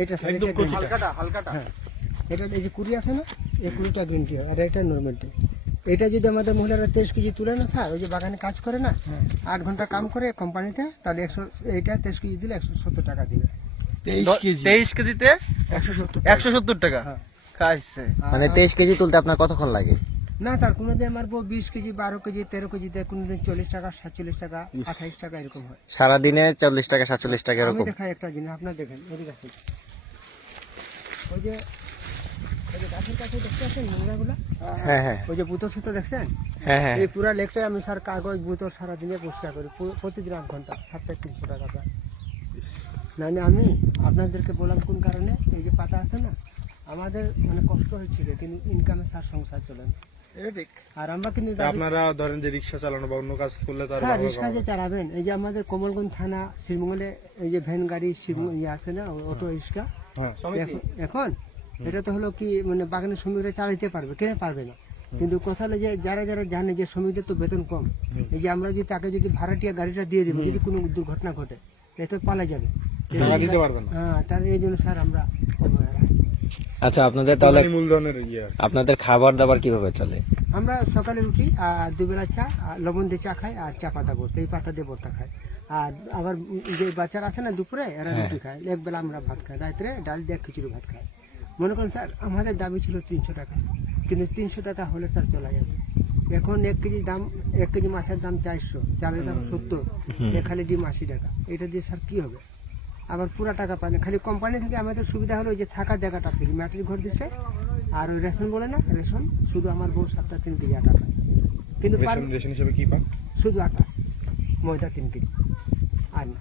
এটা একদম এটা green tea। হালকাটা হালকাটা। হ্যাঁ। এটা এই যে কুড়ি আছে না এই কুড়িটা গ্রিন টি আর এটা নর্মাল টি এটা যদি আমাদের মহিলারা তেইশ কেজি তুলে না স্যার ওই যে বাগানে কাজ করে না আট ঘণ্টা কাম করে কোম্পানিতে তাহলে একশো এইটা তেইশ কেজি দিলে একশো সত্তর টাকা দিবে। তেইশ কেজিতে একশো সত্তর একশো সত্তর টাকা? হ্যাঁ। খাইছে। মানে তেইশ কেজি তুলতে আপনার কতক্ষণ লাগে? না স্যার কোনোদিন আমার বউ বিশ কেজি বারো কেজি তেরো কেজি কেজিতে কোনোদিন চল্লিশ টাকা সাতচল্লিশ টাকা আঠাইশ টাকা এরকম হয়। সারাদিনে চল্লিশ টাকা সাতচল্লিশ টাকা আমি এরকম। দেখাই একটা জিনিস আপনার দেখেন এদিকে আসুন। ওই যে ওই যে গাছের কাছে দেখতে পাচ্ছেন নোংরাগুলো? হ্যাঁ হ্যাঁ। ওই যে বুতো সুতো দেখছেন? হ্যাঁ হ্যাঁ এই পুরা লেকটাই আমি স্যার কাগজ সারাদিনে পরিষ্কার করি পু- প্রতিদিন আট ঘণ্টা সাতটা তিনশো টাকা প্রায় নাহলে আমি আপনাদেরকে বললাম কোন কারণে? এই যে পাতা আছে না আমাদের মানে কষ্ট হচ্ছিল কিন্তু ইনকামে সার সংসার চলে না। এটা ঠিক আর আমরা কিন্তু আপনারা ধরেন যে রিক্সা চালানো বা অন্য কাজ করলে তার হ্যাঁ রিক্সা যে চালাবেন এই যে আমাদের কমলগঞ্জ থানা শ্রীমঙ্গলে এই যে ভ্যান গাড়ি ইয়ে আছে না অটো রিক্সা? হ্যাঁ। এখন- এখন? এটা তো হলো কি মানে বাগানের শ্রমিকরা চালাইতে পারবে কেন পারবে না? কিন্তু কথা হলো যে যারা যারা জানে যে শ্রমিকদের তো বেতন কম এই যে আমরা যদি তাকে যদি ভাড়াটিয়া গাড়িটা দিয়ে দিব যদি কোনো দুর্ঘটনা ঘটে এ তো পালা যাবে। টাকা দিতে পারবেন না। হ্যাঁ তার এই জন্য স্যার আমরা আচ্ছা আপনাদের তাহলে মূলধনের ইয়ে। আপনাদের খাবার দাবার কীভাবে চলে? আমরা সকালে উঠি আর দুবেলা চা লবণ দিয়ে চা খাই আর চা পাতা করতে এই পাতা দিয়ে ভর্তা খাই। আর আবার যে বাচ্চারা আছে না দুপুরে এরা রুটি খায়। এক বেলা আমরা ভাত খাই রাত্রে ডাল দিয়ে খিচুড়ি ভাত খাই। মনে করেন স্যার আমাদের দাবি ছিল তিনশো টাকা কিন্তু তিনশো টাকা হলে স্যার চলা যাবে। এখন এক কেজি দাম এক কেজি মাছের দাম চারশো চালের দাম সত্তর। খালি ডিম আশি টাকা। এটা দিয়ে স্যার কি হবে? আবার পুরা টাকা পায় না। খালি কোম্পানি থেকে আমাদের সুবিধা হলো ওই যে থাকার জায়গাটা ফ্রি মাটির ঘর দিচ্ছে আর ওই রেশন বলে না রেশন? শুধু আমার বউ সাতটা তিন কেজি আটা পায়। কিন্তু রেশন রেশন হিসেবে কি পান শুধু আটা ময়দা তিন কেজি। আর না।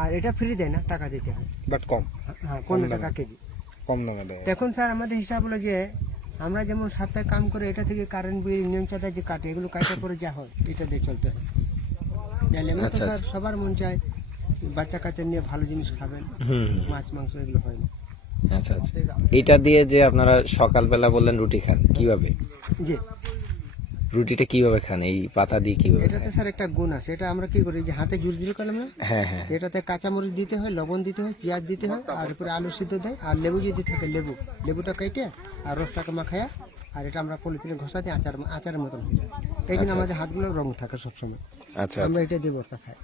আর এটা ফ্রি দেয় না টাকা দিতে হয়। বাট কম। হ্যাঁ পনেরো টাকা কেজি। কম দামে দেয়। এখন স্যার আমাদের হিসাব হলো যে আমরা যেমন সপ্তাহে কাম করে এটা থেকে কারেন্ট বিল নিয়ম চাঁদা যে কাটে এগুলো কাটার পরে যা হয় এটা দিয়ে চলতে হয়। নাহলে এমনি তো আচ্ছা, স্যার সবার মন চায় বাচ্চা কাচ্চা নিয়ে ভালো জিনিস খাবেন মাছ মাংস এগুলো হয় না। আচ্ছা আচ্ছা। এটা দিয়ে যে আপনারা সকালবেলা বললেন রুটি খান কীভাবে? জি। রুটিটা কীভাবে খান? এই পাতা দিয়ে কীভাবে এটাতে স্যার একটা গুণ আছে এটা আমরা কি করি যে হাতে জুড়ে করলাম না? হ্যাঁ হ্যাঁ। এটাতে কাঁচামরিচ দিতে হয় লবণ দিতে হয় পেঁয়াজ দিতে হয় আর উপরে আলু সিদ্ধ দেয় আর লেবু যদি থাকে লেবু। লেবুটা কেটে আর রসটাকে মাখায়া আর এটা আমরা পলিথিনে ঘষা দিয়ে আচার আচারের মতন হয়ে যায়। এই জন্য আমাদের হাতগুলো রং থাকে সবসময়। আচ্ছা। আমরা এটা দিয়ে বস্তা খাই।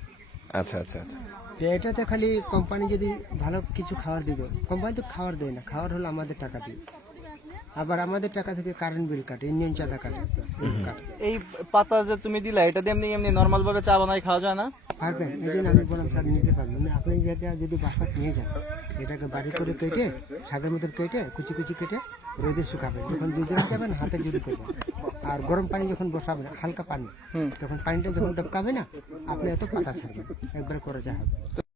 আচ্ছা আচ্ছা আচ্ছা। এটাতে খালি কোম্পানি যদি ভালো কিছু খাবার দিত কোম্পানি তো খাবার দেয় না খাবার হলো আমাদের টাকা দিয়ে। আবার আমাদের টাকা থেকে কারেন্ট বিল কাটে ইঞ্জিন চাঁদা কাটে এই পাতা যে তুমি দিলা এটা দিয়ে এমনি এমনি নর্মাল ভাবে চা বানাই খাওয়া যায় না? পারবেন এই জন্য আমি বললাম স্যার নিতে পারবেন। মানে আপনি যেটা যদি বাসাত নিয়ে যান এটাকে বাড়ি করে কেটে শাকের মতন কেটে কুচি কুচি কেটে রোদে শুকাবেন। যখন দুধে যাবেন হাতে জুড়ি করবেন আর গরম পানি যখন বসাবেন হালকা পানি তখন পানিটা যখন ডবকাবে না আপনি এত পাতা ছাড়বেন একবার করে যা হবে।